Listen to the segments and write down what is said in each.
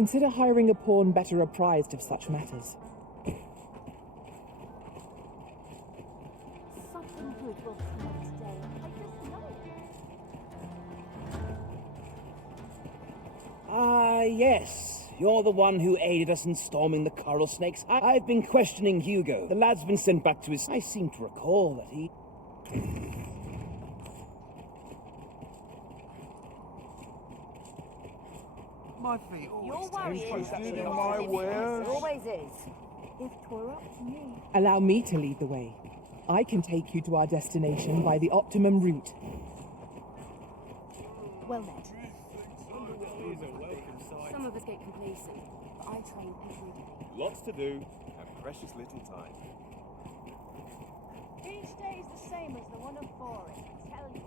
Consider hiring a pawn better apprised of such matters. Something good will come of today. I just know it. Ah, yes. You're the one who aided us in storming the coral snakes. I've been questioning Hugo. The lad's been sent back to his... I seem to recall that he... My feet always You're worrying. twisted in my wares. Always is. If 'twere up to me. Allow me to lead the way. I can take you to our destination by the optimum route. Well then. Some of us get complacent, but I train every day. Lots to do and precious little time. Each day is the same as the one before it, I tell you.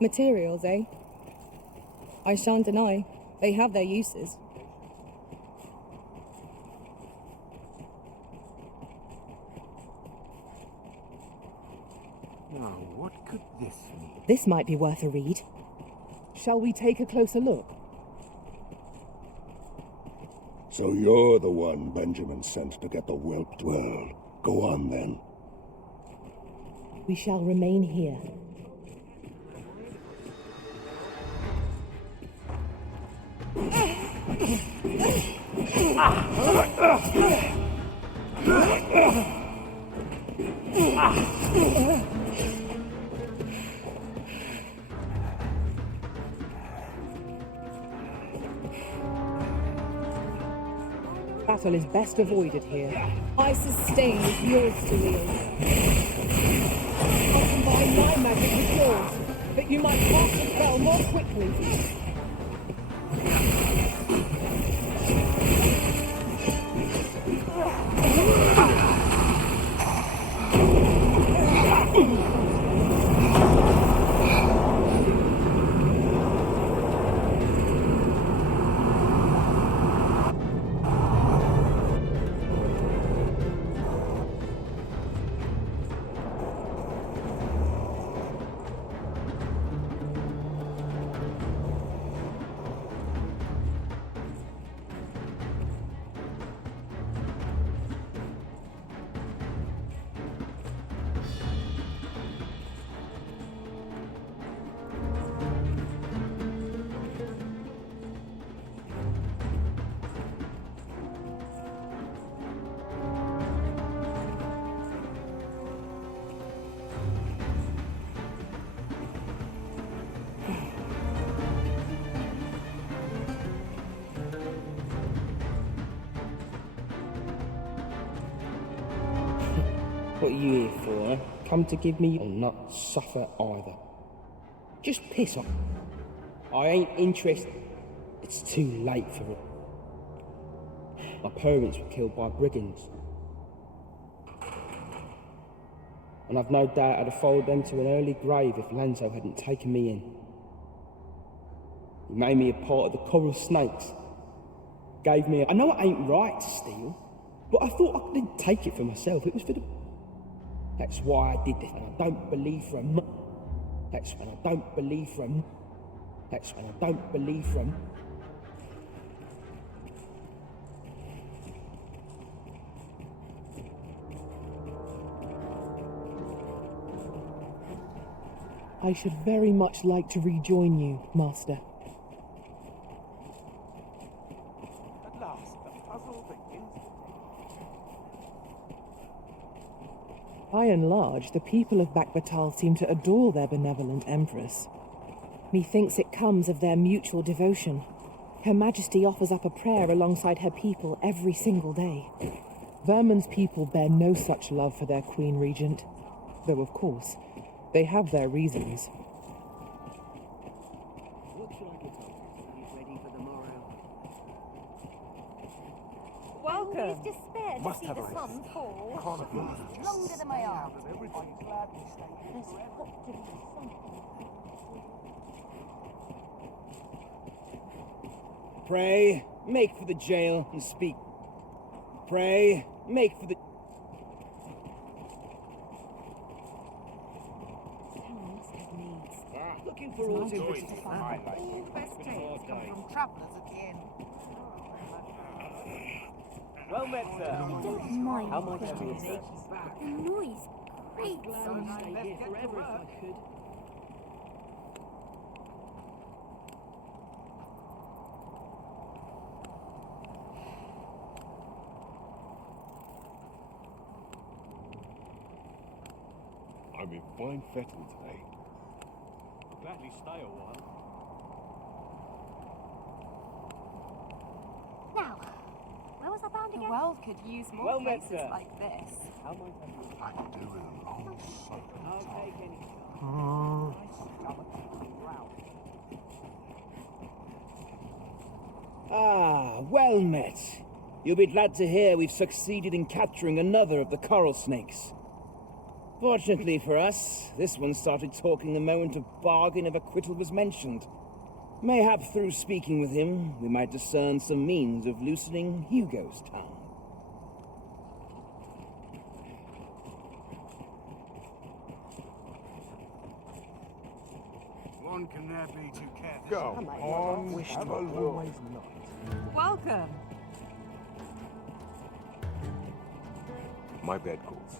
Materials, eh? I shan't deny, they have their uses. Now, what could this mean? This might be worth a read. Shall we take a closer look? So you're the one Benjamin sent to get the whelped world. Go on, then. We shall remain here. Battle is best avoided here. I sustain with yours to wield. I'll combine my magic with yours, that you might cast the spell more quickly. What are you here for, eh? Come to give me... I'll not suffer either. Just piss off. I ain't interested. It's too late for it. My parents were killed by brigands. And I've no doubt I'd have followed them to an early grave if Lanzo hadn't taken me in. He made me a part of the coral snakes. Gave me a... I know it ain't right to steal, but I thought I didn't take it for myself. It was for the... That's why I did this, and I don't believe for a That's when I don't believe for a That's when I don't believe for a I should very much like to rejoin you, Master. At last, the puzzle begins. By and large, the people of Bakbatal seem to adore their benevolent empress. Methinks it comes of their mutual devotion. Her Majesty offers up a prayer alongside her people every single day. Vermin's people bear no such love for their Queen Regent, though of course, they have their reasons. What should I get up to? He's ready for the morrow. Welcome. Only despair to Must see have the a sun fall. carnival. Longer than my arm. Everything. There's got to be something. Pray, make for the jail and speak. Pray, make for the... Looking for all Nice to to find all the best tales come from travellers at the end. Well met, sir. Don't mind How much have you questions. said? The noise grates Glad on I'd me. stay here forever if I could. I'm in fine fettle today. I'll gladly stay a while. Now, where was I bound again? The world could use more Well met, places sir. like this. How much have you I can do with a long soak. I'll take any chance. My stomach's round. Ah, well met. You'll be glad to hear we've succeeded in capturing another of the coral snakes. Fortunately for us, this one started talking the moment a bargain of acquittal was mentioned. Mayhap through speaking with him, we might discern some means of loosening Hugo's tongue. One can never be too careful. Go on, Wish have to a look. always not. Welcome. My bed calls.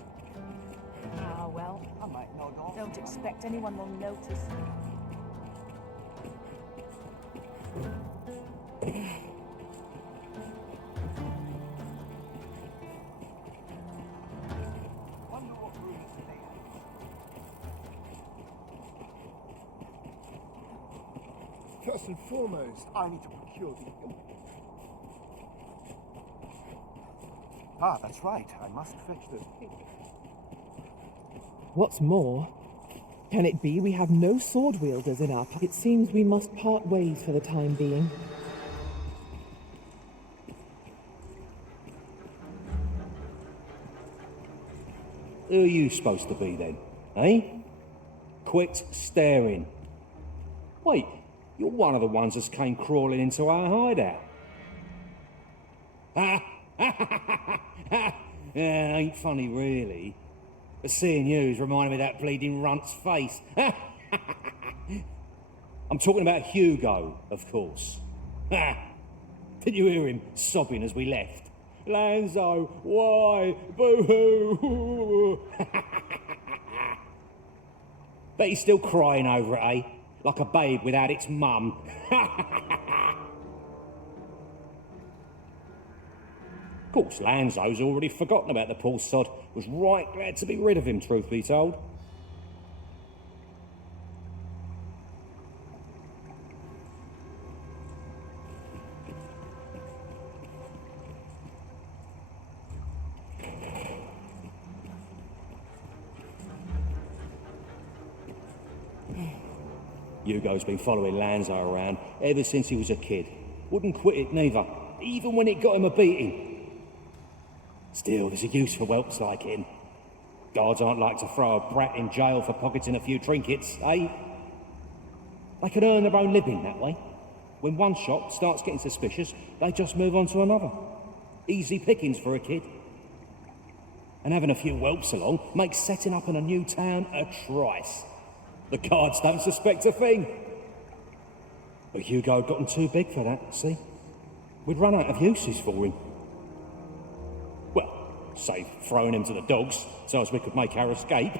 Ah, well, I might nod off. don't expect anyone will notice. Wonder what rooms they have. First and foremost, I need to procure the... Ah, that's right. I must fetch the... What's more, can it be we have no sword wielders in our It seems we must part ways for the time being. Who are you supposed to be then, eh? Quit staring. Wait, you're one of the ones that came crawling into our hideout. Yeah, ain't funny really. But seeing you's reminded me of that bleeding runt's face. I'm talking about Hugo, of course. Did you hear him sobbing as we left? Lanzo, why? Boo-hoo! Bet he's still crying over it, eh? Like a babe without its mum. Of course, Lanzo's already forgotten about the poor sod. Was right glad to be rid of him, truth be told. Hugo's been following Lanzo around ever since he was a kid. Wouldn't quit it neither, even when it got him a beating. Still, there's a use for whelps like him. Guards aren't like to throw a brat in jail for pocketing a few trinkets, eh? They can earn their own living that way. When one shop starts getting suspicious, they just move on to another. Easy pickings for a kid. And having a few whelps along makes setting up in a new town a trice. The guards don't suspect a thing. But Hugo had gotten too big for that, see? We'd run out of uses for him. Well, save throwing him to the dogs so as we could make our escape.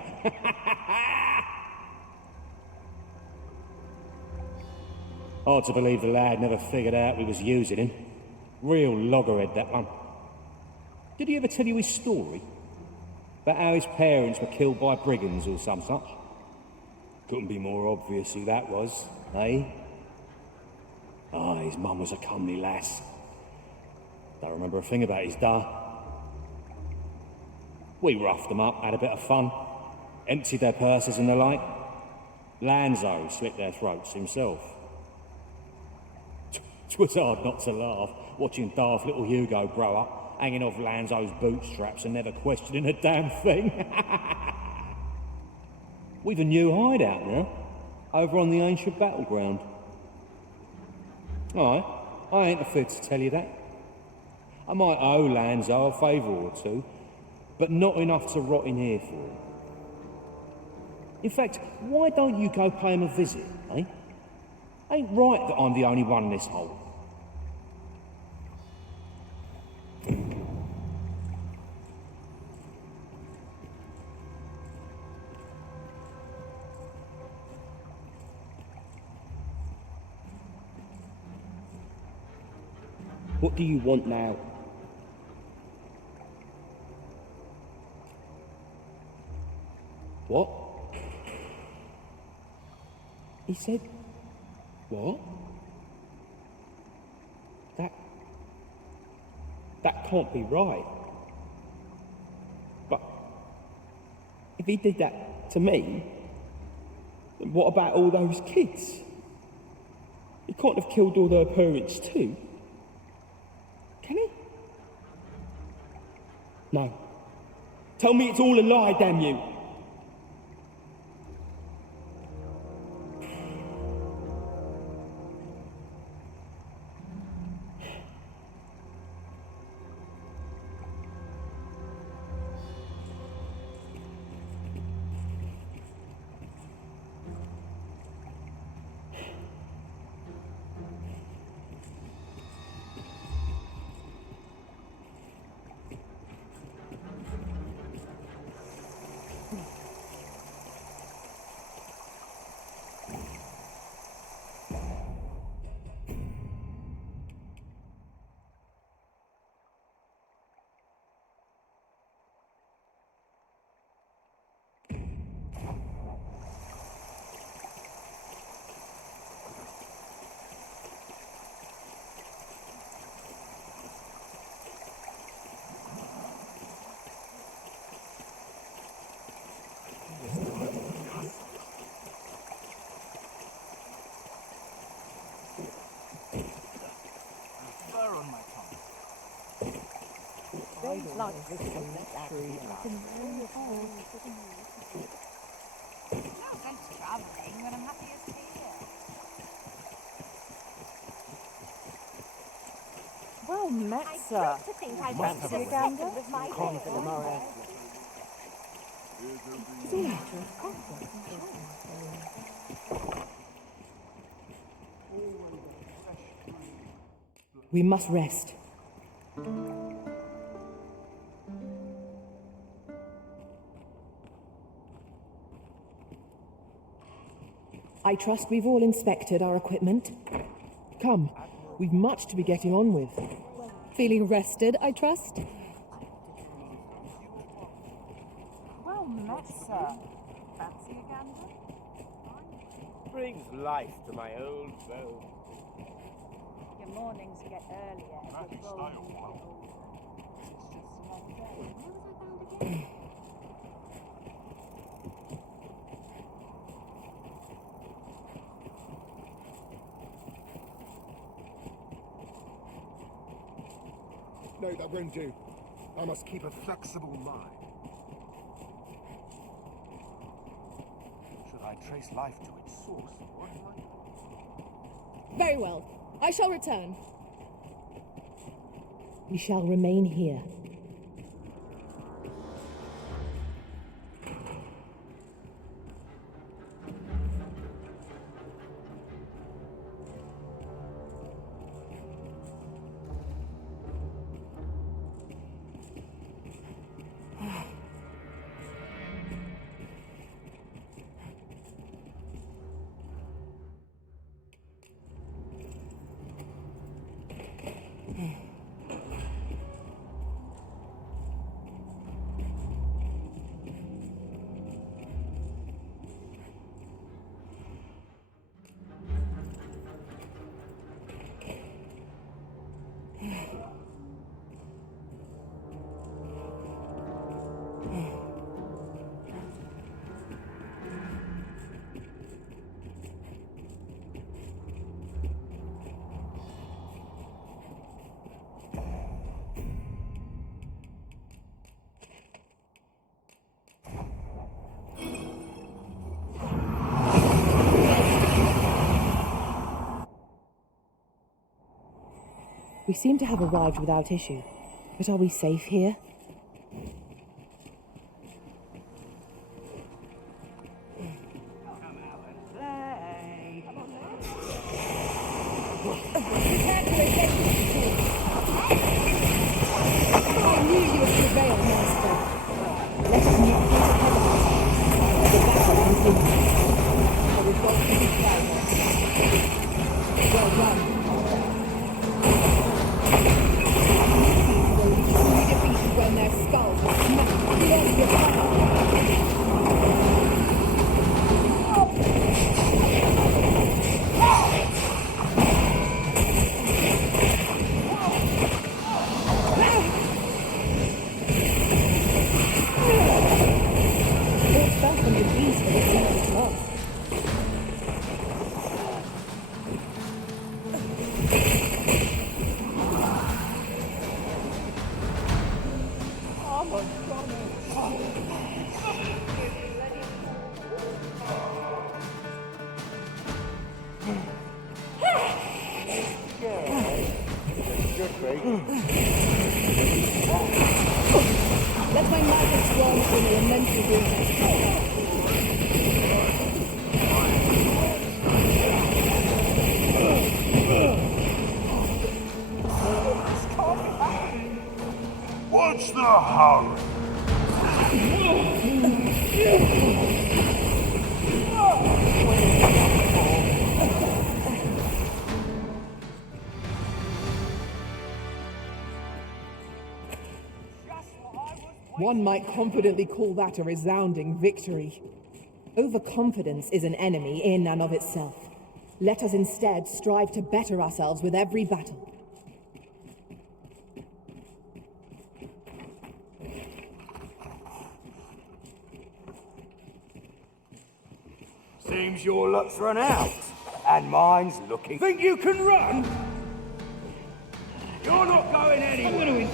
Hard to believe the lad never figured out we was using him. Real loggerhead, that one. Did he ever tell you his story? About how his parents were killed by brigands or some such? Couldn't be more obvious who that was, eh? Ah, his mum was a comely lass. Don't remember a thing about his da. We roughed them up, had a bit of fun, emptied their purses and the like. Lanzo slit their throats himself. 'Twas hard not to laugh, watching daft little Hugo grow up, hanging off Lanzo's bootstraps and never questioning a damn thing. We've a new hideout now, over on the ancient battleground. Aye, I ain't afraid to tell you that. I might owe Lanzo a favour or two, but not enough to rot in here for. In fact, why don't you go pay him a visit, eh? Ain't right that I'm the only one in this hole. What do you want now? What? He said, what? That can't be right. But if he did that to me, then what about all those kids? He can't have killed all their parents too. Can he? No. Tell me it's all a lie, damn you! Well met, sir. Fancy a gander? Come for tomorrow. We must rest. I trust we've all inspected our equipment. Come, we've much to be getting on with. Feeling rested, I trust? Well met, sir. Fancy a gander? Brings life to my old bones. Your mornings get earlier as your bones get older. It's just one day. Where was I bound again? No, that won't do. I must keep a flexible mind. Should I trace life to its source? What do I do? Very well. I shall return. We shall remain here. We seem to have arrived without issue. But are we safe here? looks back on the beast of its deepest love. Let my magic swarm from the elemental beast. What's the hurry? One might confidently call that a resounding victory. Overconfidence is an enemy in and of itself. Let us instead strive to better ourselves with every battle. Seems your luck's run out, and mine's looking. Think you can run? You're not going anywhere.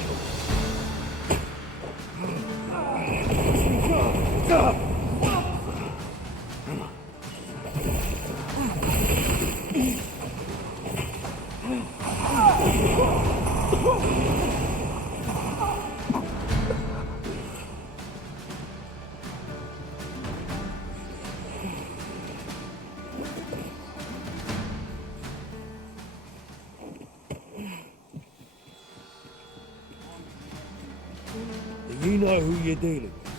Do you know who you're dealing with?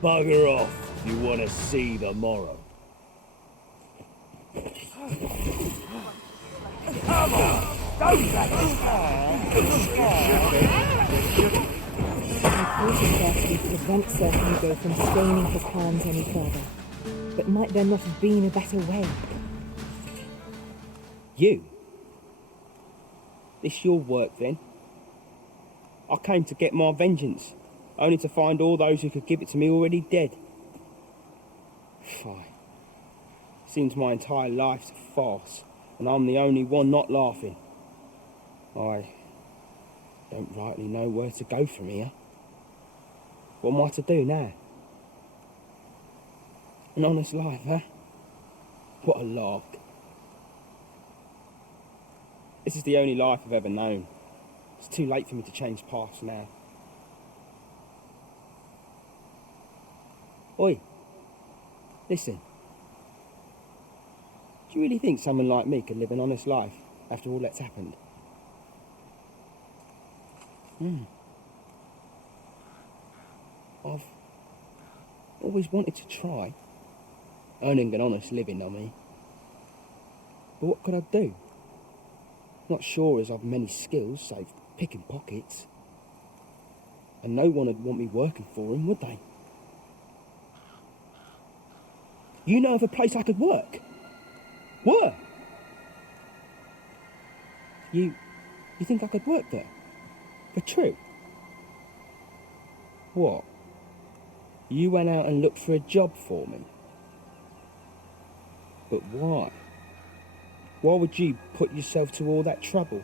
Bugger off if you want to see the morrow. Come on, don't take it. I photographed to prevent Sir Hugo from staining his hands any further. But might there not have been a better way? You? This your work then? I came to get my vengeance, only to find all those who could give it to me already dead. Fie. Seems my entire life's a farce, and I'm the only one not laughing. I don't rightly know where to go from here. What am I to do now? An honest life, huh? What a lark. This is the only life I've ever known. It's too late for me to change paths now. Oi, listen. Do you really think someone like me could live an honest life after all that's happened? I've always wanted to try earning an honest living, I mean. But what could I do? Not sure as I've many skills, save picking pockets. And no one would want me working for him, would they? You know of a place I could work? Work? You think I could work there? For true? What? You went out and looked for a job for me? But why? Why would you put yourself to all that trouble?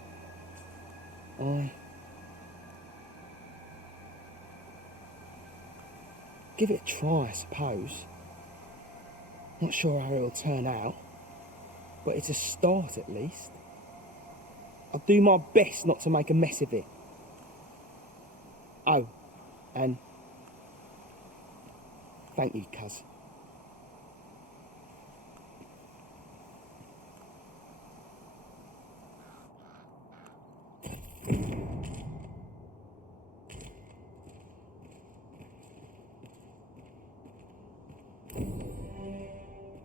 Give it a try, I suppose. Not sure how it'll turn out, but it's a start at least. I'll do my best not to make a mess of it. Oh, and thank you, cuz.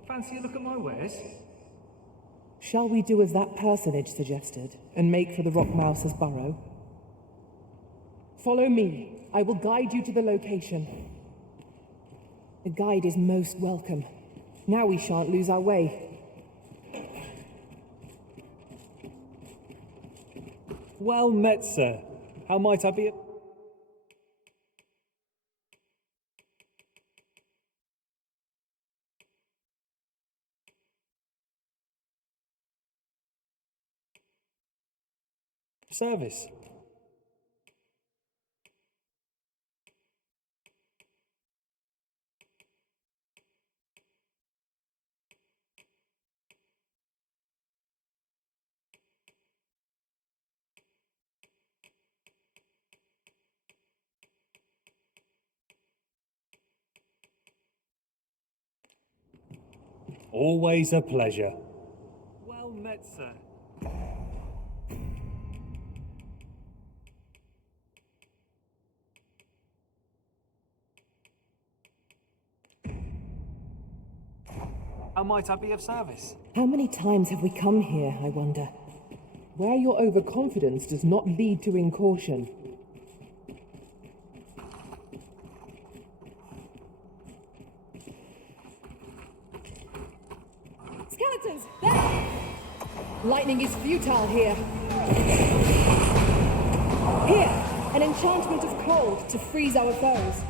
Fancy a look at my wares? Shall we do as that personage suggested, and make for the Rock Mouse's burrow? Follow me. I will guide you to the location. The guide is most welcome. Now we shan't lose our way. Well met, sir. How might I be? Service. Always a pleasure. Well met, sir. How might I be of service? How many times have we come here, I wonder? Where your overconfidence does not lead to incaution. Skeletons! There! Lightning is futile here. Here, an enchantment of cold to freeze our foes.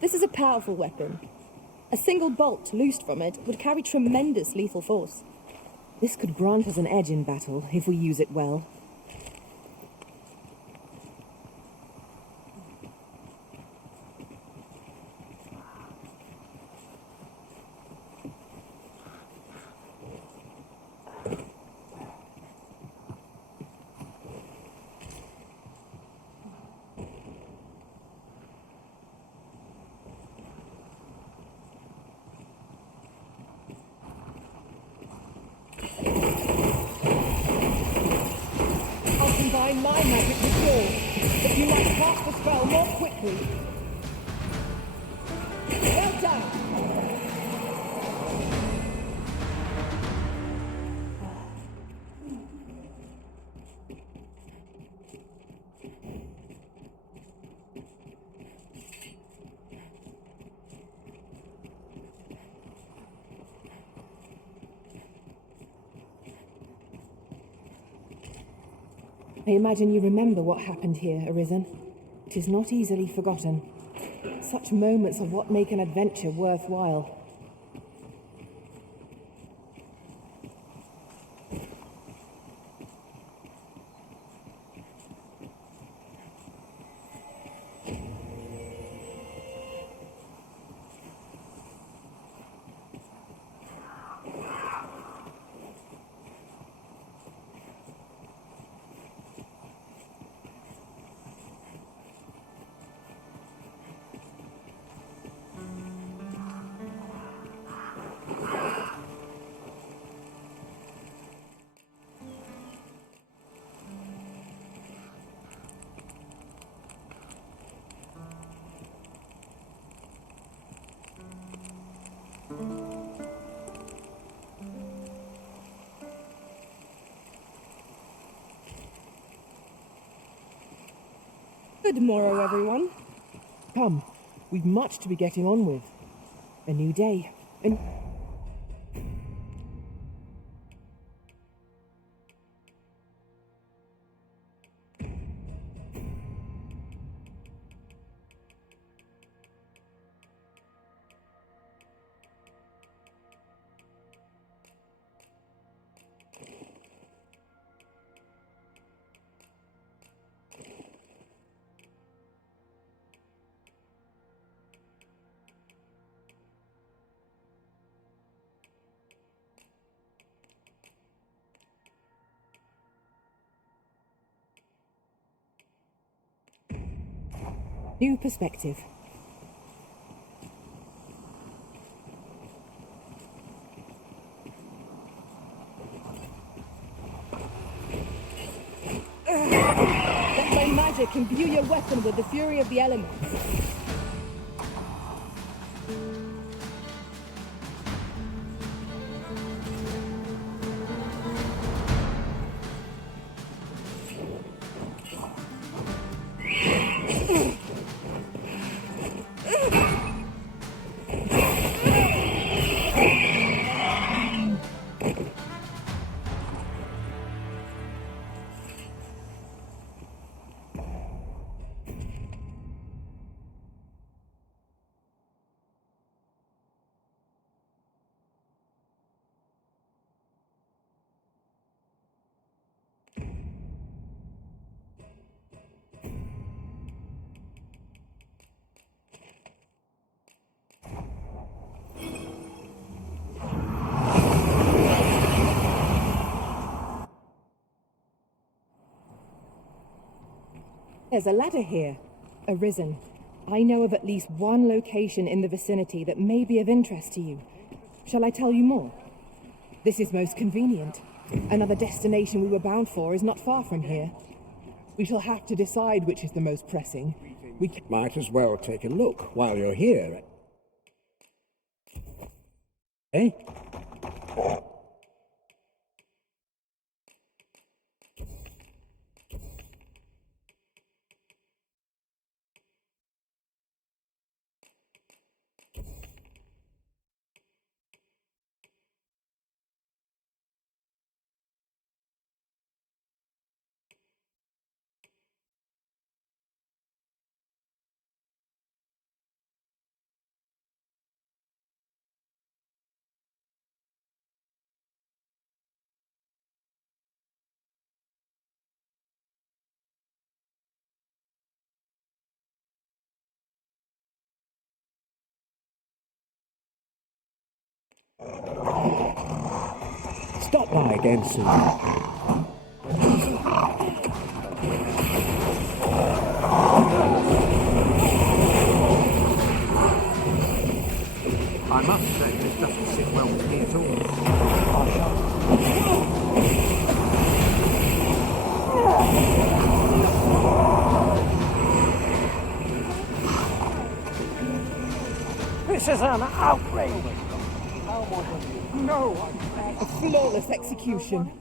This is a powerful weapon. A single bolt loosed from it would carry tremendous lethal force. This could grant us an edge in battle if we use it well. Combine my magic with yours, that you might cast the spell more quickly. Well done! I imagine you remember what happened here, Arisen. It is not easily forgotten. Such moments are what make an adventure worthwhile. Good morrow, everyone. Come, we've much to be getting on with. A new day. New perspective. Let my magic magic imbue your weapon with the fury of the elements. There's a ladder here. Arisen. I know of at least one location in the vicinity that may be of interest to you. Shall I tell you more? This is most convenient. Another destination we were bound for is not far from here. We shall have to decide which is the most pressing. We Might as well take a look while you're here. Eh? Stop by again soon. I must say, this doesn't sit well with me at all. This is an outrage! No! A flawless execution.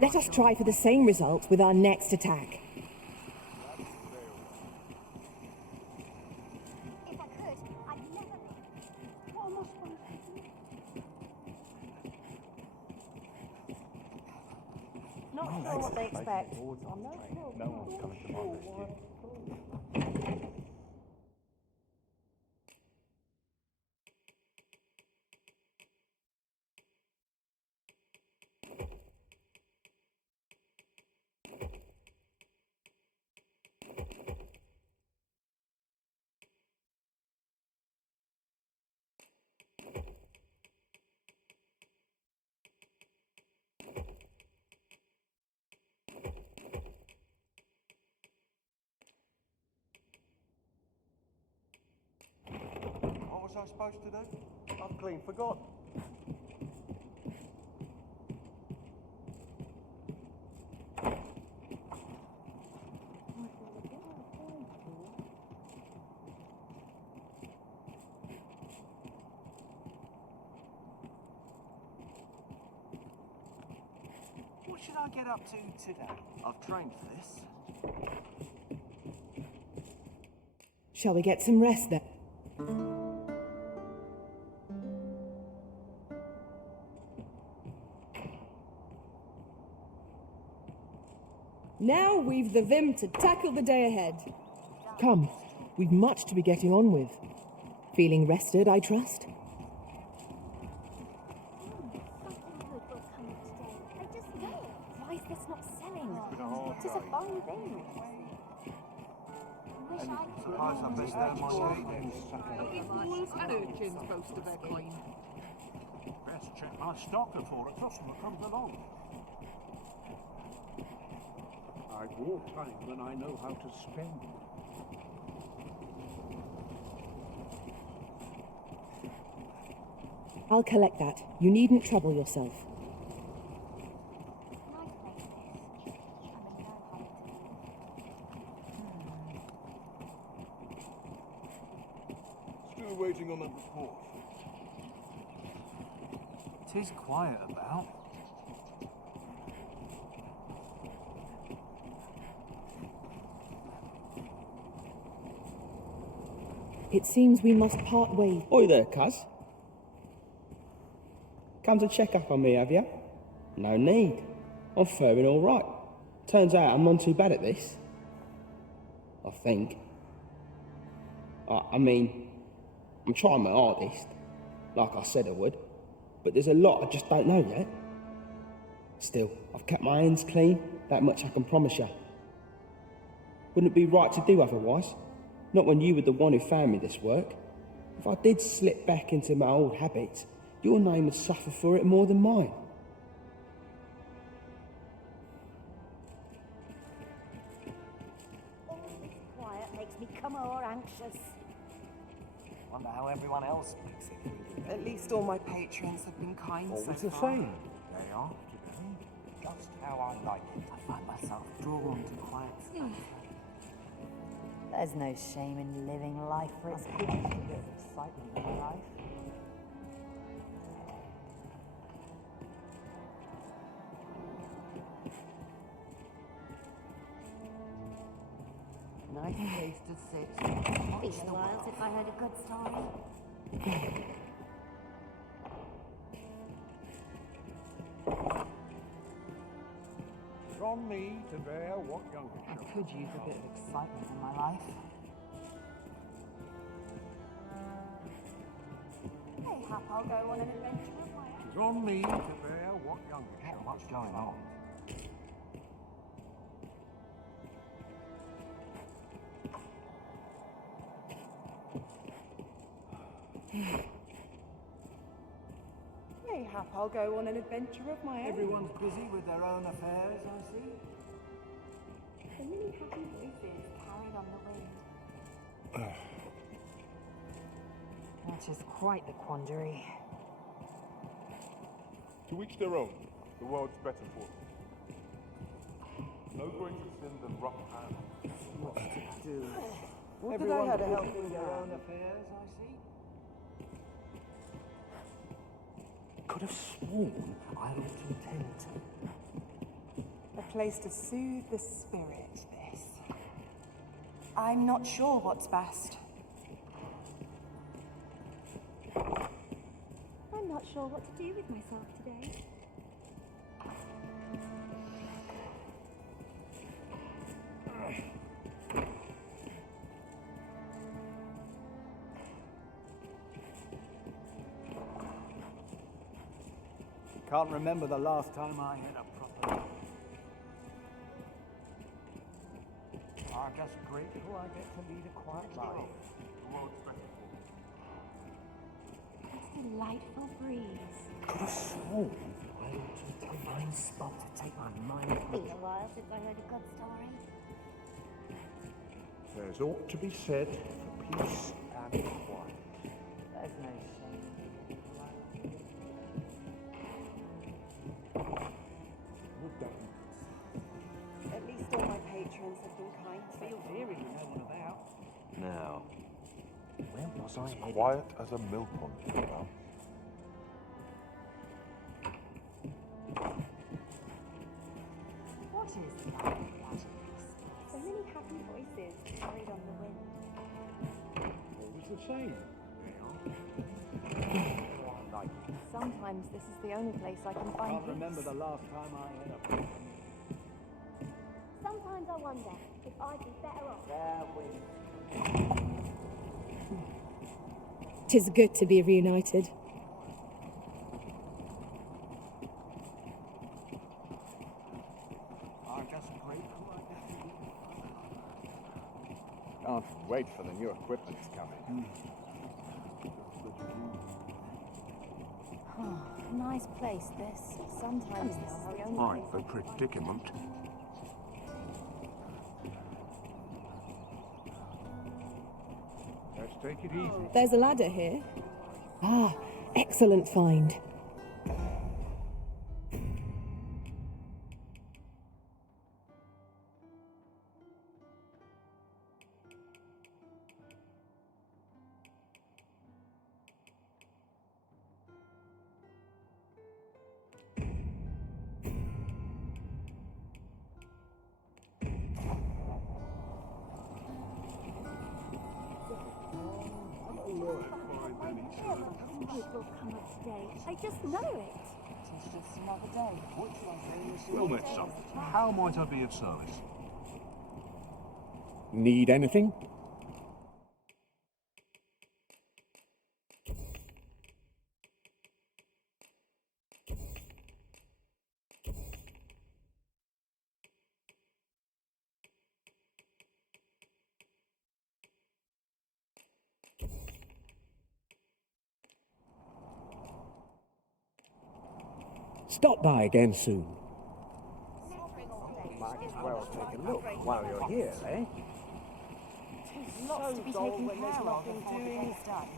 Let us try for the same result with our next attack. If I could, I'd never. What am I supposed to do? Not sure what they expect. I'm not sure. No one's coming to my rescue. What was I supposed to do? I've clean forgotten. What should I get up to today? I've trained for this. Shall we get some rest then? Now we've the vim to tackle the day ahead. Come, we've much to be getting on with. Feeling rested, I trust? Something good will come up today. I just know it. Why is this not selling? It is a fine thing. I wish I could. Suppose I best have my game. Fools and urchins boast of their coin. Best check my stock before a customer comes along. I've more time than I know how to spend. I'll collect that. You needn't trouble yourself. Nice place this. I'm in no hurry to leave. 'Tis quiet about. It seems we must part ways. Oi there, cuz. Come to check up on me, have you? No need. I'm faring all right. Turns out I'm not too bad at this. I think. I mean, I'm trying my hardest, like I said I would, but there's a lot I just don't know yet. Still, I've kept my hands clean, that much I can promise you. Wouldn't it be right to do otherwise? Not when you were the one who found me this work. If I did slip back into my old habits, your name would suffer for it more than mine. All this quiet makes me come more anxious. Wonder how everyone else makes it. At least all my patrons have been kind so Always the far. same. Day after day. Just how I like it. I find myself drawn to quiet space. There's no shame in living life for its good. A bit of excitement in my life. Nice place to sit. Been a while since I heard a good story. It's on me to bear what younger I children could use a bit of excitement in my life. Hey, Hap, I'll go on an adventure of my own. It's on me to bear what younger children What's going on? Hey, Hap, I'll go on an adventure of my own. Everyone's busy with their own affairs, I see. The many happy voices carried on the wind. That is quite the quandary. To each their own. The world's better for them. No greater sin than rough hands. What to do? What did I have to help with with their that? own affairs, I see. Could have sworn I ought to tent. A place to soothe the spirit, this. I'm not sure what's best. I'm not sure what to do with myself today. Can't remember the last time I had a proper... I'm just grateful I get to lead a quiet life. The world's better for them. It's a delightful breeze. Could have sworn I ought to tent. A fine spot to take my mind. Been a while since I heard a good story. There's aught to be said for peace and quiet. There's no shame in living life. At least all my patrons have been kind so Feel far. eerie with no one about. Now, where was I headed? Quiet as a mill pond hereabouts. What is the idea of this? So many happy voices carried on the wind. Always the same. I like it. Sometimes this is the only place I can find Can't remember the last time I had a... Sometimes I wonder if I'd be better off. There we... 'Tis good to be reunited. I'm just grateful I get to lead Can't wait for the new equipment's coming. Nice place, this. Sometimes this is the only Fine, place the I can find predicament. Let's take it easy. There's a ladder here. Ah, excellent find. it will come up today. I just know it. It's just another day. Well met, son. How might I be of service? Need anything? Stop by again soon. Might as well take a look while you're here, eh? Lots to be taken care of before the day's done.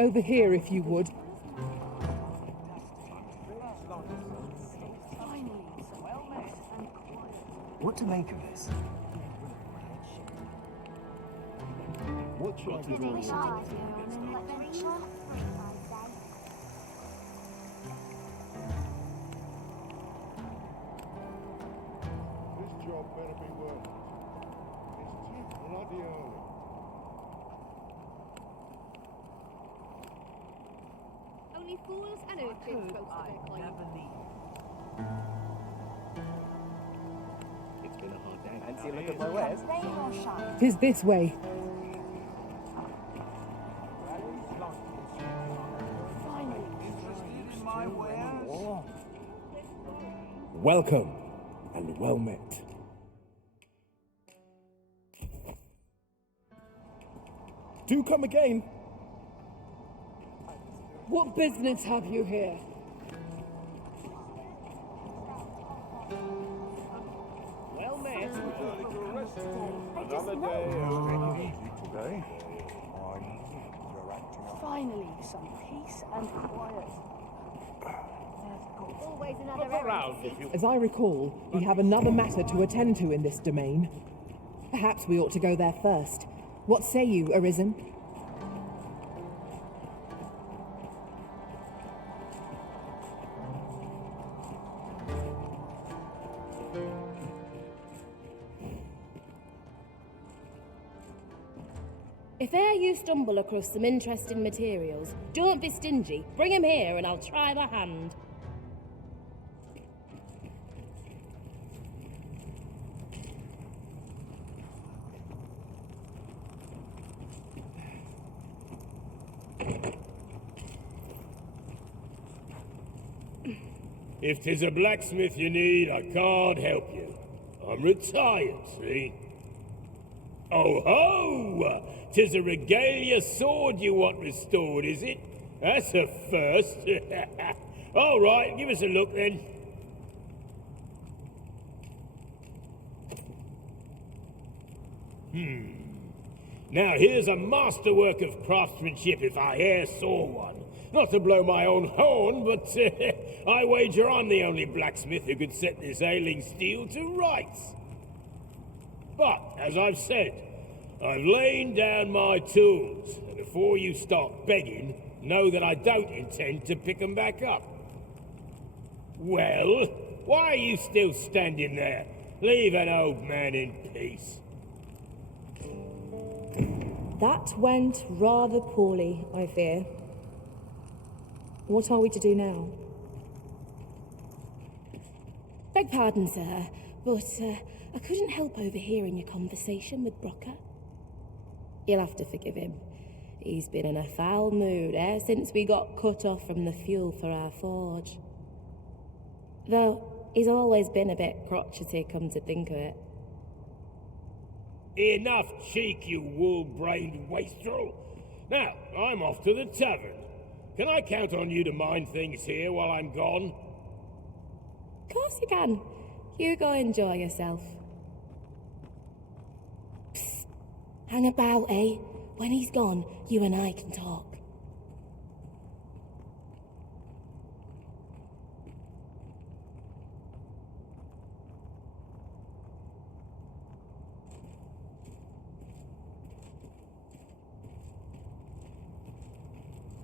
Over here, if you would. What to make of this? What should I be doing? This job better be worth it. It's too bloody early. Only fools and urchins boast of their claim. It's been a hard day. Fancy a look at my wares? Rain or shine. 'Tis this way. Welcome and well met. Do come again. What business have you here? Well met. Another day of today. Finally, some peace and quiet. Always another Look around if you... As I recall, we have another matter to attend to in this domain. Perhaps we ought to go there first. What say you, Arisen? If e'er you stumble across some interesting materials, don't be stingy. Bring 'em here and I'll try the hand. If 'tis a blacksmith you need, I can't help you. I'm retired, see? Oh ho! 'Tis a regalia sword you want restored, is it? That's a first. All right, give us a look then. Now here's a masterwork of craftsmanship if I e'er saw one. Not to blow my own horn, but I wager I'm the only blacksmith who could set this ailing steel to rights. But, as I've said, I've lain down my tools, and before you start begging, know that I don't intend to pick 'em back up. Well, why are you still standing there? Leave an old man in peace. That went rather poorly, I fear. What are we to do now? Beg pardon, sir, but I couldn't help overhearing your conversation with Brocker. You'll have to forgive him. He's been in a foul mood ever since we got cut off from the fuel for our forge. Though, he's always been a bit crotchety, come to think of it. Enough cheek, you wool-brained wastrel. Now, I'm off to the tavern. Can I count on you to mind things here while I'm gone? Of course you can. You go enjoy yourself. Psst. Hang about, eh? When he's gone, you and I can talk.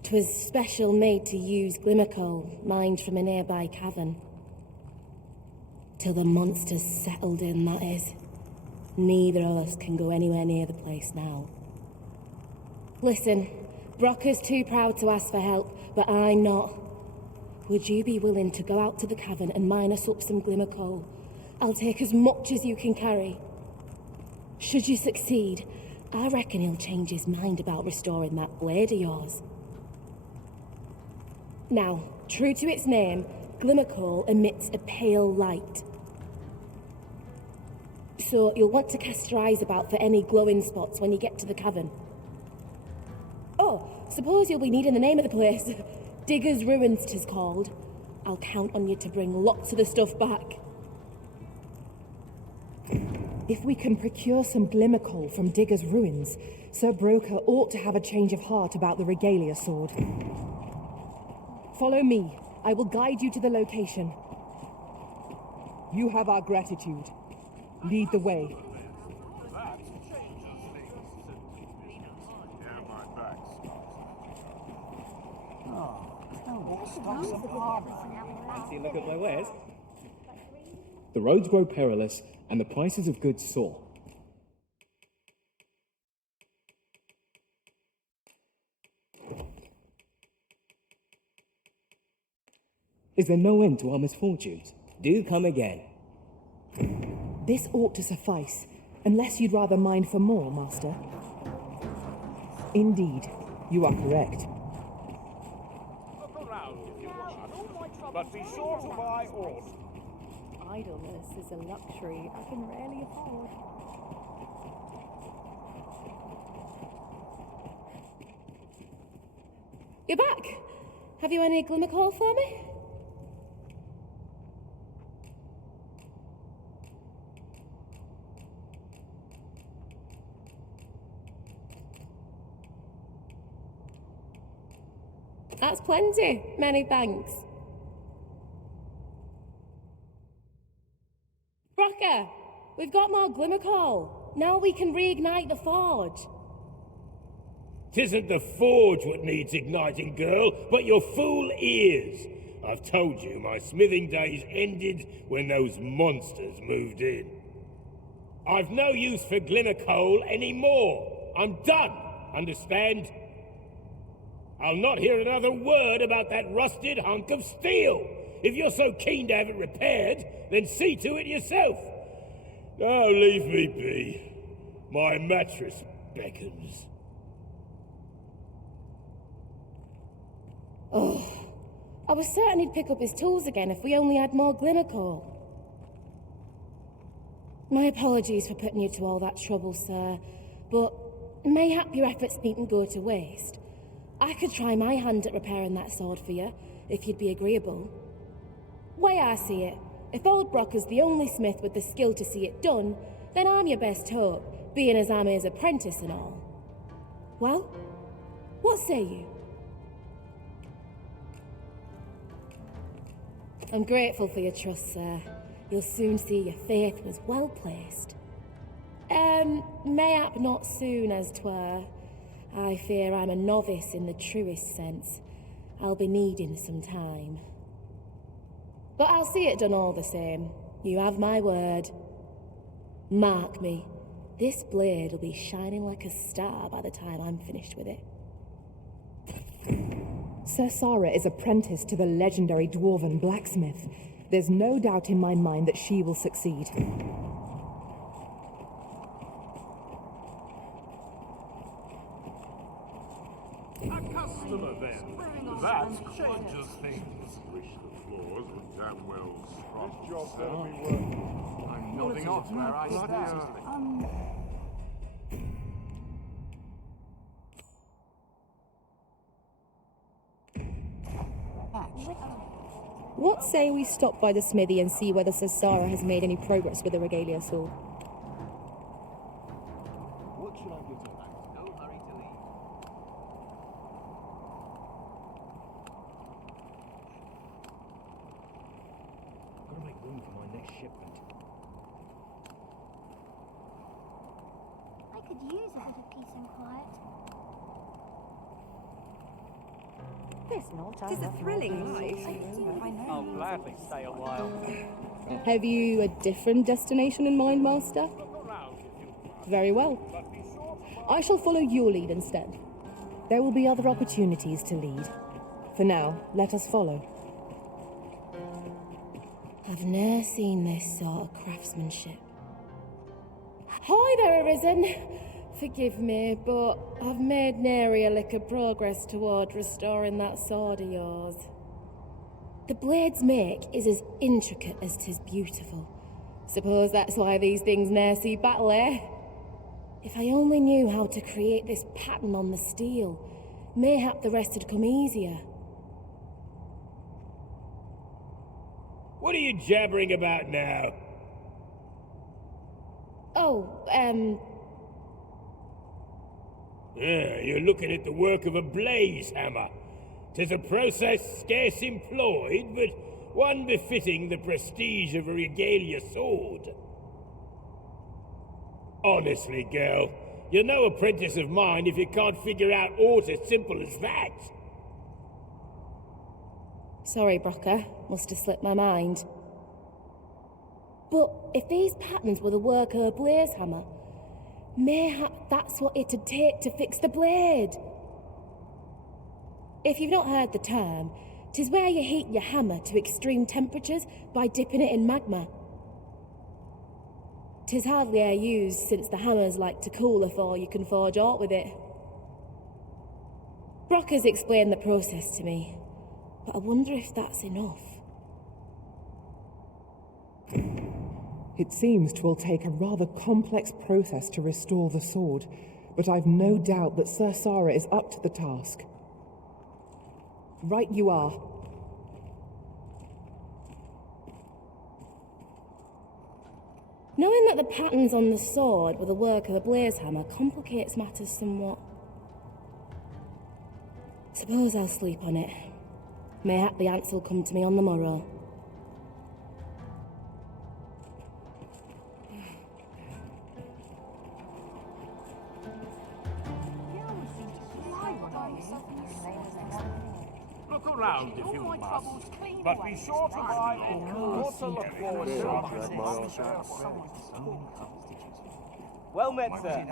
'Twas special made to use glimmer coal, mined from a nearby cavern. Till the monsters settled in, that is. Neither of us can go anywhere near the place now. Listen, Brocker's too proud to ask for help, but I'm not. Would you be willing to go out to the cavern and mine us up some glimmer coal? I'll take as much as you can carry. Should you succeed, I reckon he'll change his mind about restoring that blade of yours. Now, true to its name, glimmer coal emits a pale light. So you'll want to cast your eyes about for any glowing spots when you get to the cavern. Oh, suppose you'll be needing the name of the place. Digger's Ruins 'tis called. I'll count on you to bring lots of the stuff back. If we can procure some glimmer coal from Digger's Ruins, Sir Broker ought to have a change of heart about the regalia sword. Follow me. I will guide you to the location. You have our gratitude. Lead the way. Fancy a look at my wares? The roads grow perilous, and the prices of goods soar. Is there no end to our misfortunes? Do come again. This ought to suffice, unless you'd rather mine for more, Master. Indeed, you are correct. Look around if you want, but be sure to buy all. Idleness is a luxury I can rarely afford. You're back. Have you any glimmer coal for me? That's plenty. Many thanks. Brocker, we've got more glimmer coal. Now we can reignite the forge. 'Tisn't the forge what needs igniting, girl, but your fool ears. I've told you my smithing days ended when those monsters moved in. I've no use for glimmer coal anymore. I'm done, understand? I'll not hear another word about that rusted hunk of steel. If you're so keen to have it repaired, then see to it yourself. Now leave me be. My mattress beckons. Oh, I was certain he'd pick up his tools again if we only had more glimmer coal. My apologies for putting you to all that trouble, sir, but mayhap your efforts needn't go to waste. I could try my hand at repairing that sword for you, if you'd be agreeable. Way I see it, if old Brocker's the only smith with the skill to see it done, then I'm your best hope, being as I'm his apprentice and all. Well, what say you? I'm grateful for your trust, sir. You'll soon see your faith was well placed. Mayhap not soon as 'twere. I fear I'm a novice in the truest sense. I'll be needing some time. But I'll see it done all the same. You have my word. Mark me, this blade will be shining like a star by the time I'm finished with it. Sir Sarah is apprenticed to the legendary dwarven blacksmith. There's no doubt in my mind that she will succeed. A customer then. That changes things. Wish the floors were damn well scrubbed. This job better be worth. I'm nodding off where I stand. What say we stop by the smithy and see whether Sir Sarah has made any progress with the regalia sword? What should I get shipment. I could use a bit of peace and quiet. There's not. It is a thrilling life. I know. I'll gladly stay a while. Have you a different destination in mind, Master? Very well. I shall follow your lead instead. There will be other opportunities to lead. For now, let us follow. I've ne'er seen this sort of craftsmanship. Hi there, Arisen. Forgive me, but I've made nary a lick of progress toward restoring that sword of yours. The blade's make is as intricate as 'tis beautiful. Suppose that's why these things ne'er see battle, eh? If I only knew how to create this pattern on the steel, mayhap the rest had come easier. What are you jabbering about now? Oh, You're looking at the work of a blaze hammer. 'Tis a process scarce employed, but one befitting the prestige of a regalia sword. Honestly, girl, you're no apprentice of mine if you can't figure out aught as simple as that. Sorry, Brocker. Must have slipped my mind. But if these patterns were the work of a blaze hammer, mayhap that's what it'd take to fix the blade. If you've not heard the term, 'tis where you heat your hammer to extreme temperatures by dipping it in magma. 'Tis hardly e'er used since the hammers like to cool afore you can forge aught with it. Brocker's explained the process to me, but I wonder if that's enough. It seems 'twill take a rather complex process to restore the sword, but I've no doubt that Sir Sara is up to the task. Right you are. Knowing that the patterns on the sword were the work of a blaze hammer complicates matters somewhat. Suppose I'll sleep on it. Mayhap the answer'll come to me on the morrow. Look around if you must, but be sure to buy all to look forward to. Well met, sir.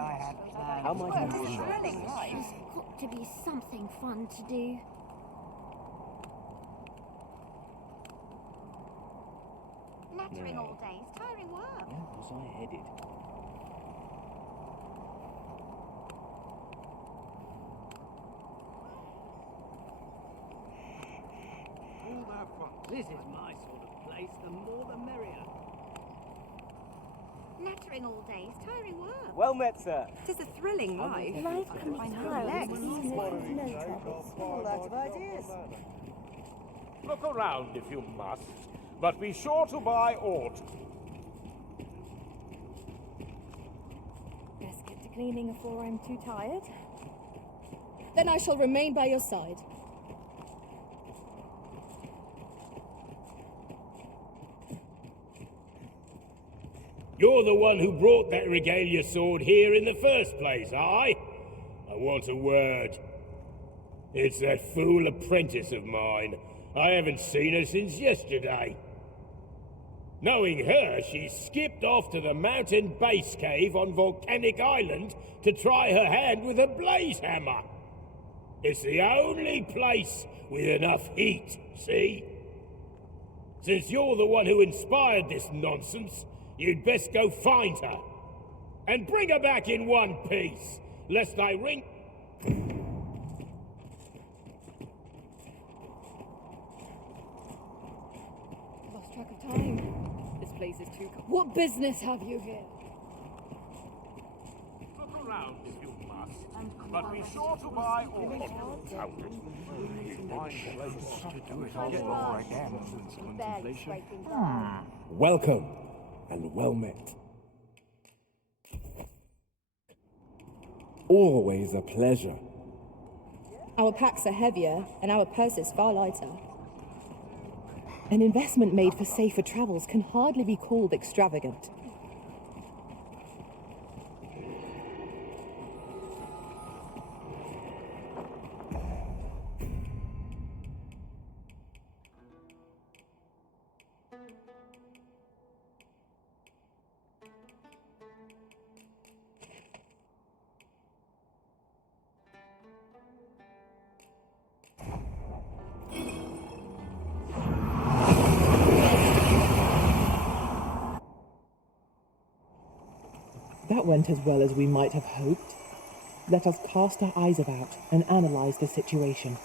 How might I be sure? There's got to be something fun to do. Nattering all day is tiring work. Where was I headed? This is my sort of place. The more the merrier. Nattering all day is tiring work. Well met, sir. It is a thrilling life. Life can be tiring. No trouble. All out of ideas. Look around if you must, but be sure to buy aught. Best get to cleaning before I'm too tired. Then I shall remain by your side. You're the one who brought that regalia sword here in the first place, aye? I want a word. It's that fool apprentice of mine. I haven't seen her since yesterday. Knowing her, she skipped off to the mountain base cave on Volcanic Island to try her hand with a blaze hammer. It's the only place with enough heat, see? Since you're the one who inspired this nonsense, you'd best go find her. And bring her back in one piece, lest I ring... Lost track of time. This place is too... What business have you here? Look around if you must, but be sure to buy aught. Welcome, and well met. Always a pleasure. Our packs are heavier, and our purses far lighter. An investment made for safer travels can hardly be called extravagant. That went as well as we might have hoped. Let us cast our eyes about and analyze the situation.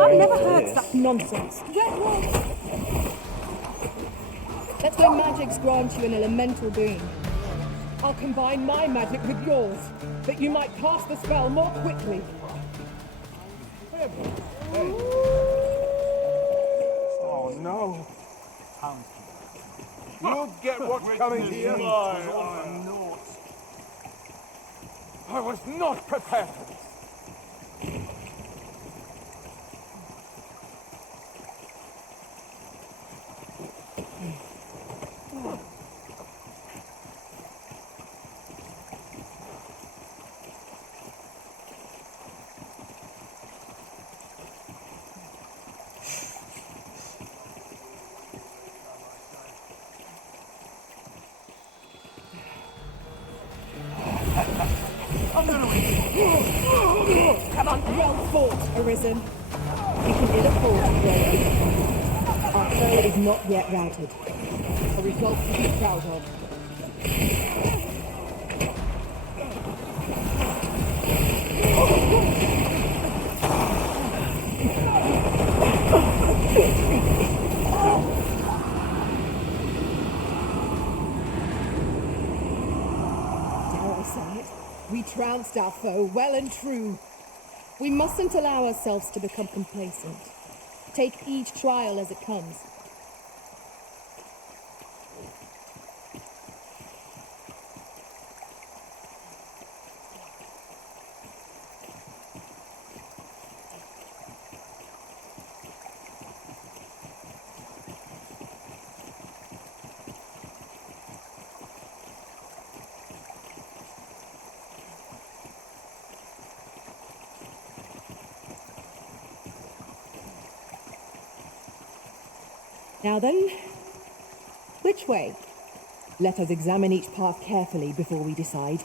I've never heard such nonsense. That's when magics grant you an elemental boon. I'll combine my magic with yours, that you might cast the spell more quickly. Oh no! You'll get what's coming to you. I was not prepared for this. Come on, well fought, Arisen. You can ill afford to grow. Our foe is not yet routed. A result to be proud of. Dare I say it? We trounced our foe well and true. We mustn't allow ourselves to become complacent. Take each trial as it comes. Now then, which way? Let us examine each path carefully before we decide.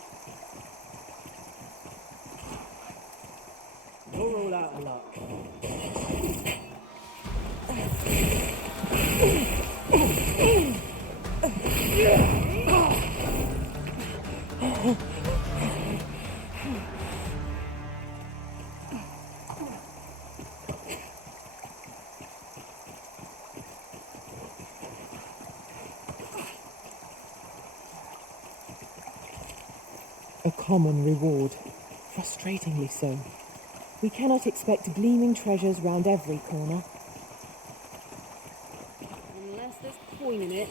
You're all out of luck. A common reward. Frustratingly so. We cannot expect gleaming treasures round every corner. Unless there's coin in it.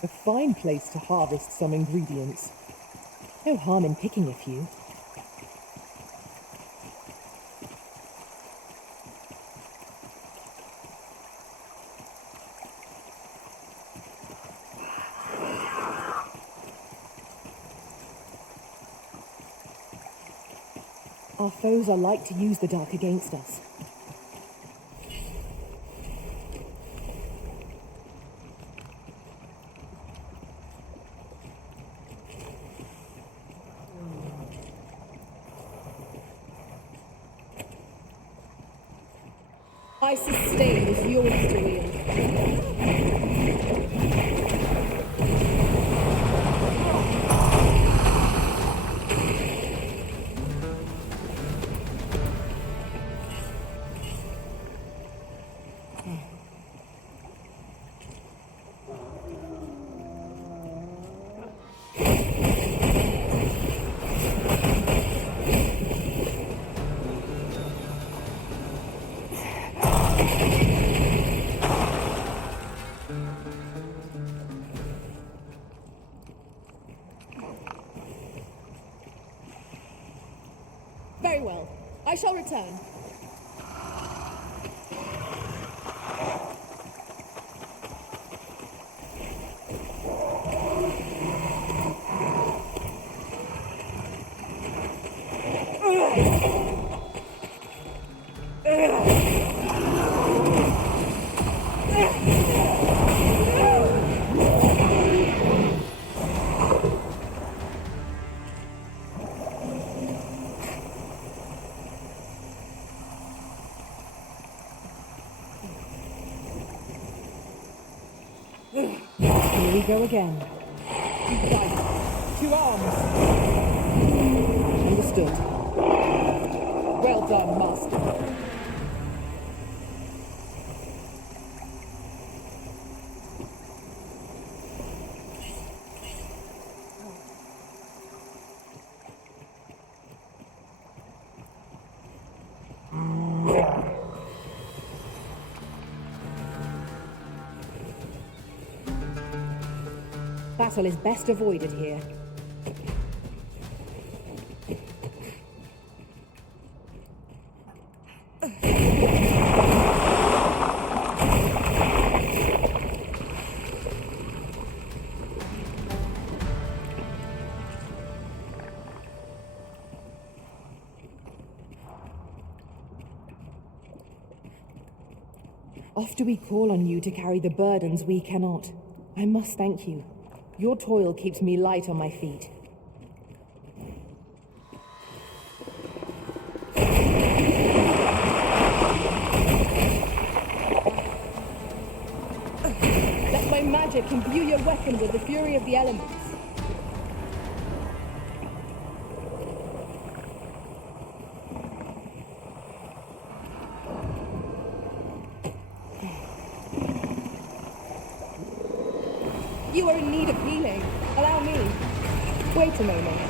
A fine place to harvest some ingredients. No harm in picking a few. Our foes are like to use the dark against us. I sustain is yours to wield. Very well. I shall return. Here we go again. Right. To arms. Understood. Well done, Master. Battle is best avoided here. Oft do we call on you to carry the burdens we cannot. I must thank you. Your toil keeps me light on my feet. Let my magic imbue your weapon with the fury of the elements. You are in need of healing. Allow me. Wait a moment.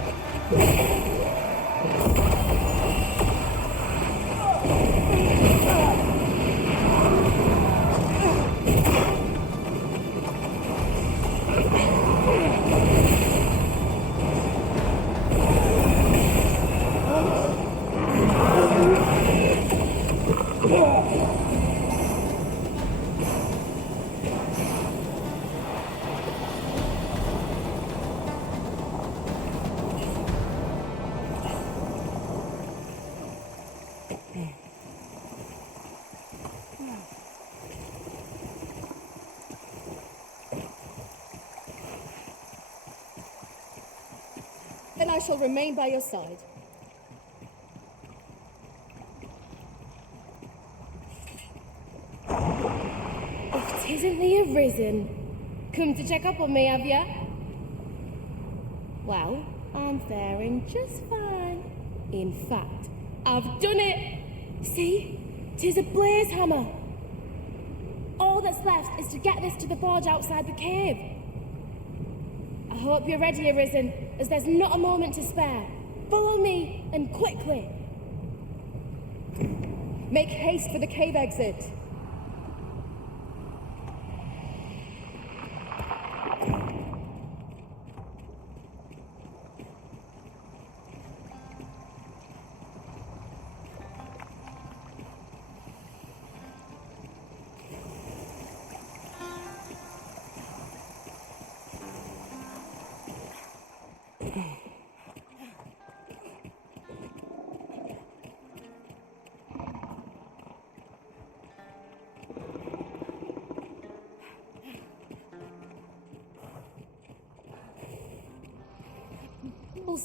Then I shall remain by your side. If 'tisn't the Arisen, come to check up on me, have ya? Well, I'm faring just fine. In fact, I've done it! See? 'Tis a blaze hammer. All that's left is to get this to the forge outside the cave. I hope you're ready, Arisen, as there's not a moment to spare. Follow me, and quickly. Make haste for the cave exit.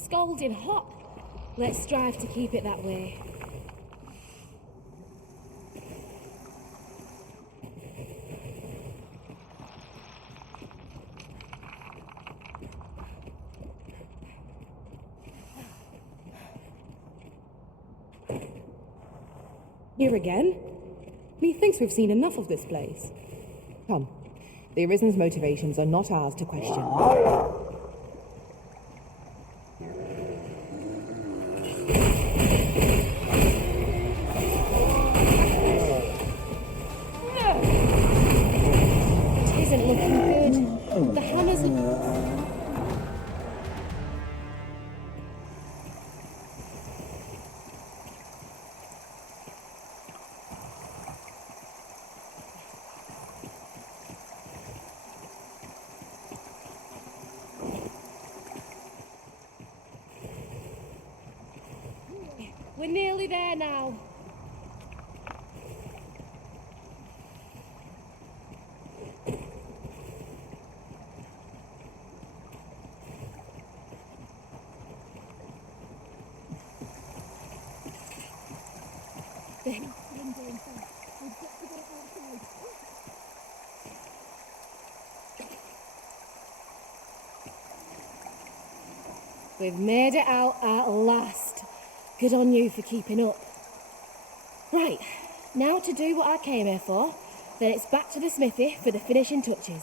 Scalding hot. Let's strive to keep it that way. Here again? Methinks we've seen enough of this place. Come. The Arisen's motivations are not ours to question. We're nearly there now. We've made it out at last. Good on you for keeping up. Right, now to do what I came here for, then it's back to the smithy for the finishing touches.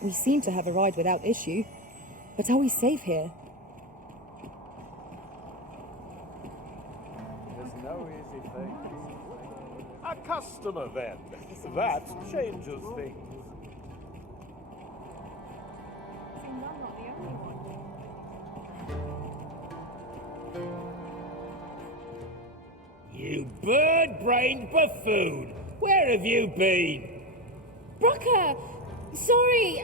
We seem to have arrived without issue. But are we safe here? There's no easy thing. A customer, then. That changes things. Seems I'm not the only one. You bird-brained buffoon! Where have you been? Brocker! Sorry,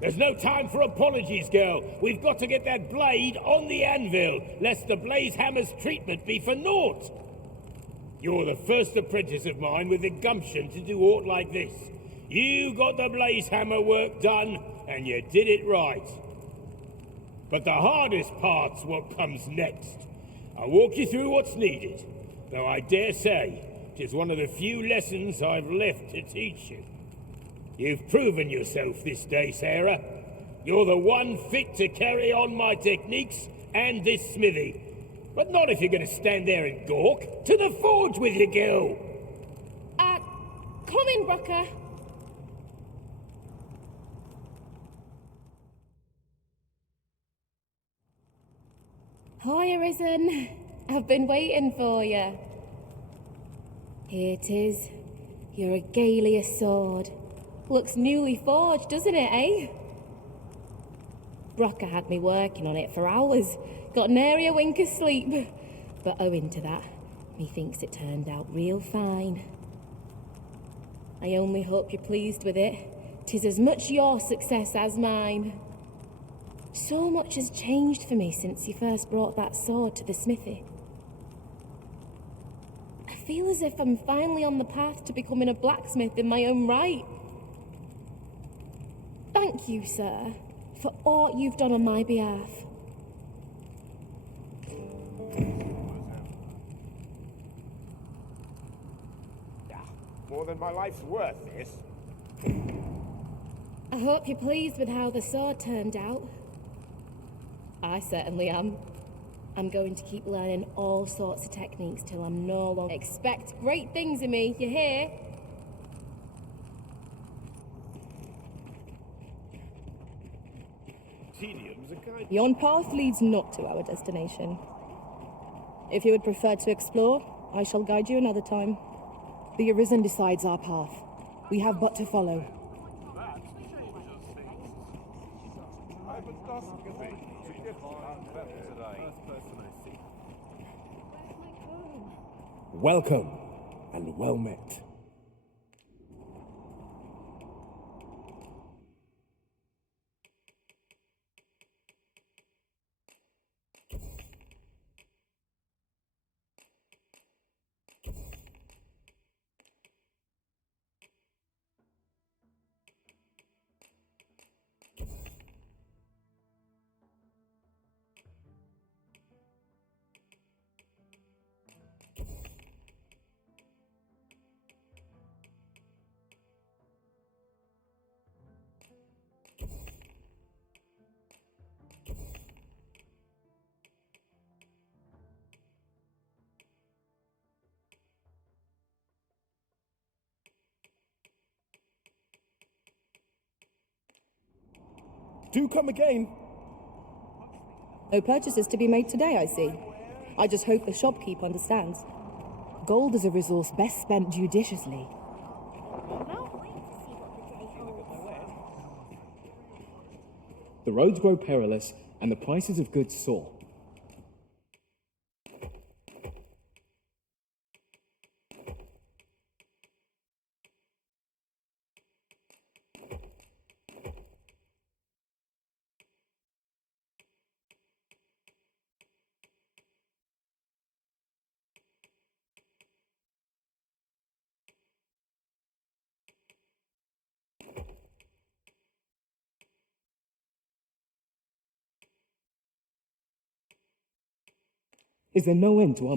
There's no time for apologies, girl. We've got to get that blade on the anvil, lest the blaze hammer's treatment be for naught. You're the first apprentice of mine with the gumption to do aught like this. You got the blaze hammer work done, and you did it right. But the hardest part's what comes next. I'll walk you through what's needed, though I dare say 'tis one of the few lessons I've left to teach you. You've proven yourself this day, Sarah. You're the one fit to carry on my techniques and this smithy. But not if you're going to stand there and gawk. To the forge with you, girl! come in, Brocker. Hi, Arisen. I've been waiting for you. Here it is. Your regalia sword. Looks newly forged, doesn't it, eh? Brocker had me working on it for hours. Got nary a wink of sleep. But owing to that, methinks it turned out real fine. I only hope you're pleased with it. 'Tis as much your success as mine. So much has changed for me since you first brought that sword to the smithy. I feel as if I'm finally on the path to becoming a blacksmith in my own right. Thank you, sir, for all you've done on my behalf. More than my life's worth, this. I hope you're pleased with how the sword turned out. I certainly am. I'm going to keep learning all sorts of techniques till I'm no longer... Expect great things of me, you hear? Yon path leads not to our destination. If you would prefer to explore, I shall guide you another time. The Arisen decides our path. We have but to follow. Welcome, and well met. Do come again. No purchases to be made today, I see. I just hope the shopkeep understands. Gold is a resource best spent judiciously. The roads grow perilous, and the prices of goods soar. Is there no end to our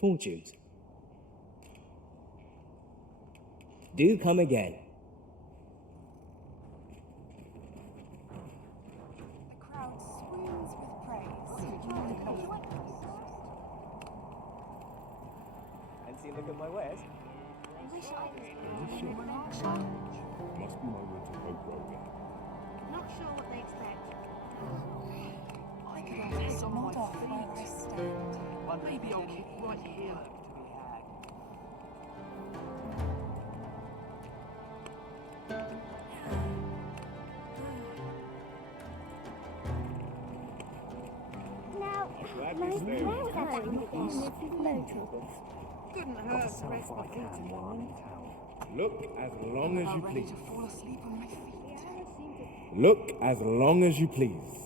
fortunes? Do come again. The crowd swoons with praise. Fancy a look at my wares? I wish I was Must be my way to hope, Rogan. not sure what they expect. I could take a mod off where I stand. Well, maybe I'll keep right here to be had. Now, my plans are down again with no troubles. Couldn't hurt to rest my feet in one. Look as long as you Ready please. to fall asleep on my feet. Look as long as you please.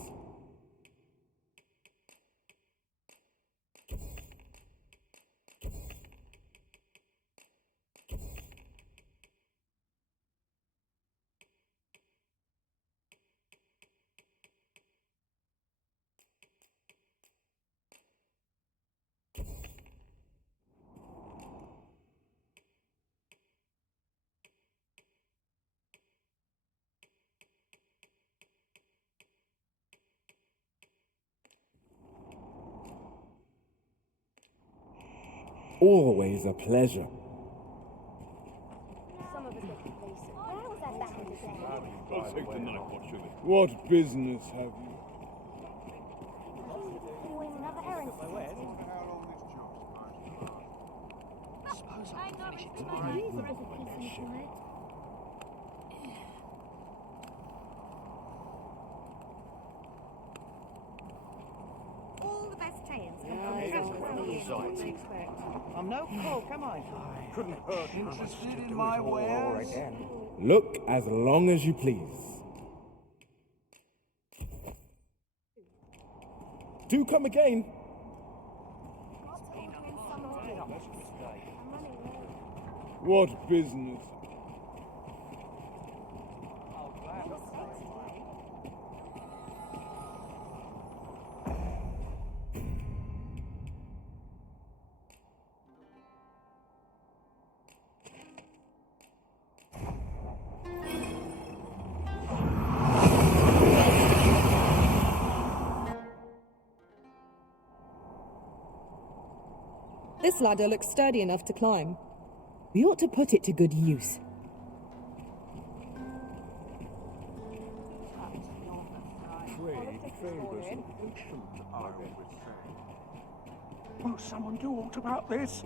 Always a pleasure. Some of us get complacent. Where was that bound today? I'll take the knife, what should it? What business have you? Always another errand. My wares? Suppose I'll finish it tomorrow. All the best tales. Sight. I'm no cook, am I? Couldn't hurt. Interested in my wares? Look as long as you please. Do come again. What business? This ladder looks sturdy enough to climb. We ought to put it to good use. Won't someone do aught about this?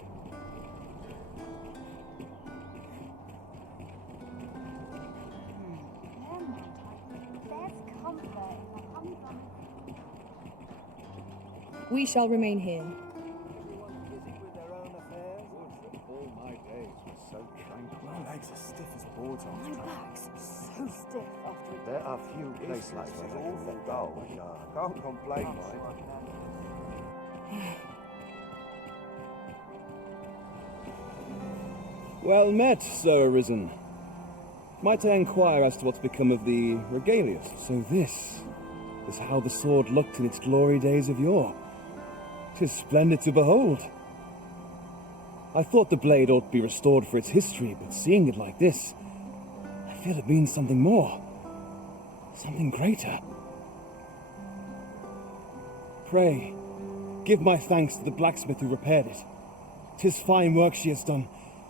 We shall remain here. All my days were so tranquil. My legs are stiff as boards on My back's so stiff after There are few places where they can let go. Can't complain, mate. Well met, Sir Arisen. Might I inquire as to what's become of the regalias? So this is how the sword looked in its glory days of yore. 'Tis splendid to behold. I thought the blade ought to be restored for its history, but seeing it like this, I feel it means something more. Something greater. Pray, give my thanks to the blacksmith who repaired it. 'Tis fine work she has done.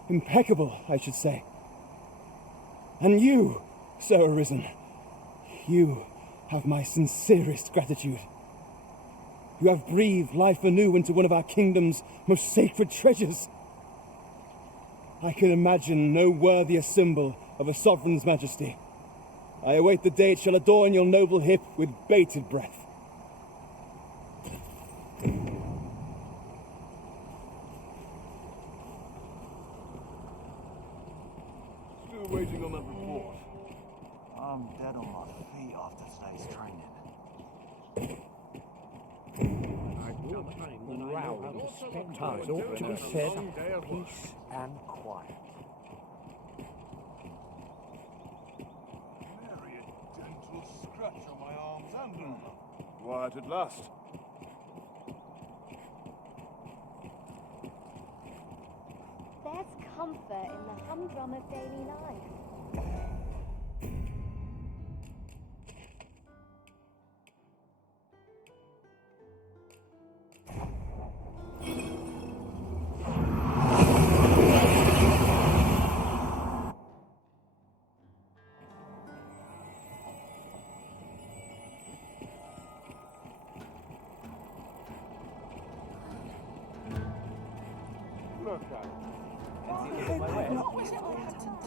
Impeccable, I should say. And you, Sir Arisen, you have my sincerest gratitude. You have breathed life anew into one of our kingdom's most sacred treasures. I can imagine no worthier symbol of a sovereign's majesty. I await the day it shall adorn your noble hip with bated breath. Still waiting on that report. I'm dead on my feet after today's training. Sometimes ought to be said, peace and quiet. Nary a gentle scratch on my arms and armor. Quiet at last. There's comfort in the humdrum of daily life. Look at it.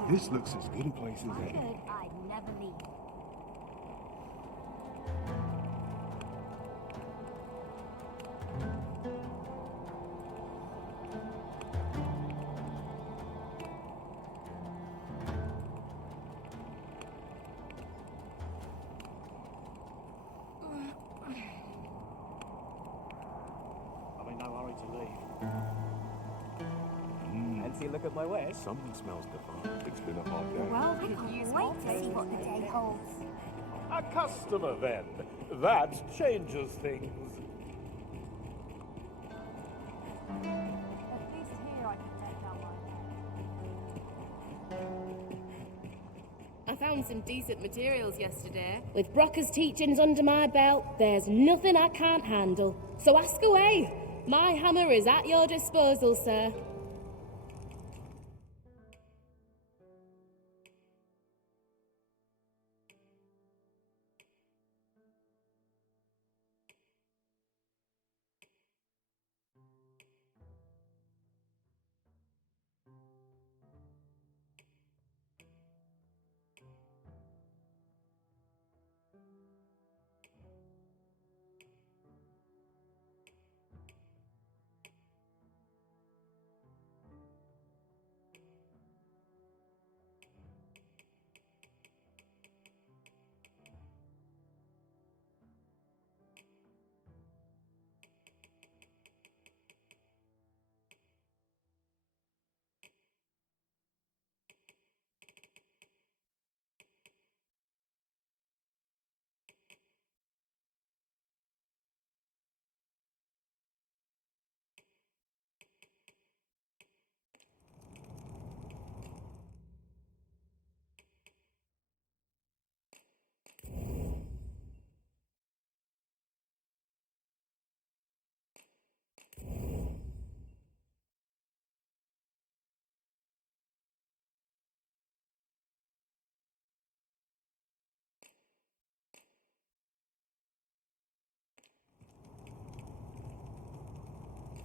This looks as good a place as any. I'd never leave. I'm in no hurry to leave. Fancy a look at my wares? Something smells divine. It's been a hard day. Well, we can't wait to see what the day holds. A customer, then. That changes things. At least here I can take down my I found some decent materials yesterday. With Brocker's teachings under my belt, there's nothing I can't handle. So ask away. My hammer is at your disposal, sir.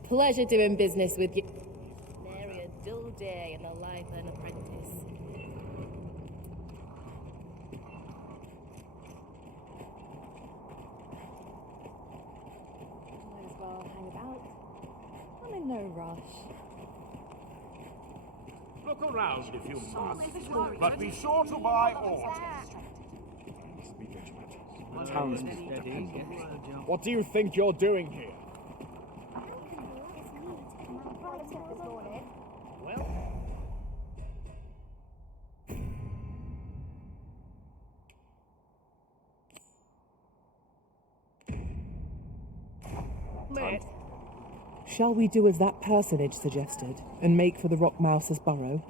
Pleasure doing business with you. Nary a dull day in the life of an apprentice. Might as well. in no rush. Look around if you must, but be sure to buy all. What do you think you're doing here? Shall we do as that personage suggested, and make for the Rock Mouse's burrow?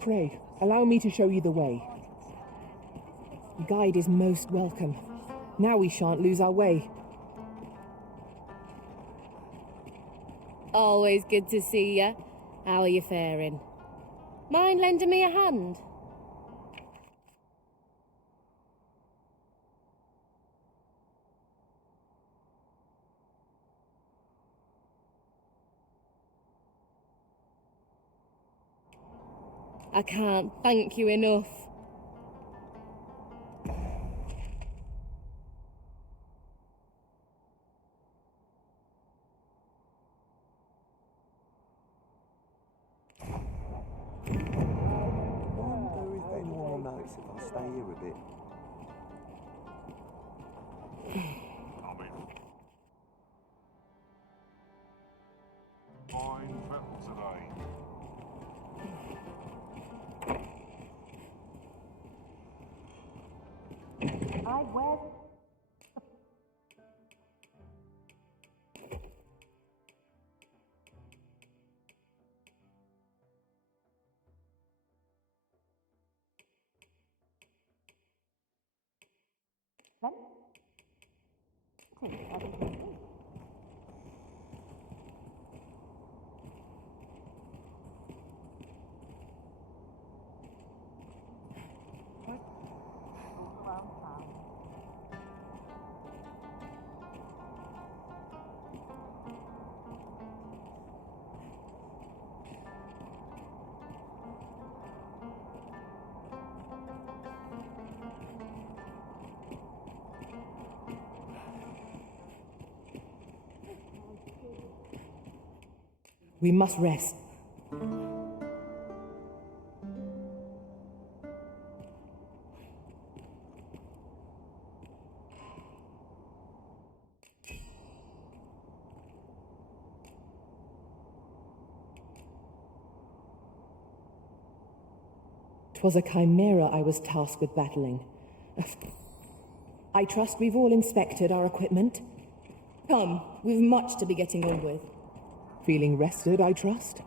Pray, allow me to show you the way. Guide is most welcome. Now we shan't lose our way. Always good to see ya. How are you faring? Mind lending me a hand? I can't thank you enough. Wonder if anyone will notice if I stay here a bit. Fine trip today. I wear. We must rest. "'Twas a chimera I was tasked with battling. I trust we've all inspected our equipment. Come, we've much to be getting on with. Feeling rested, I trust?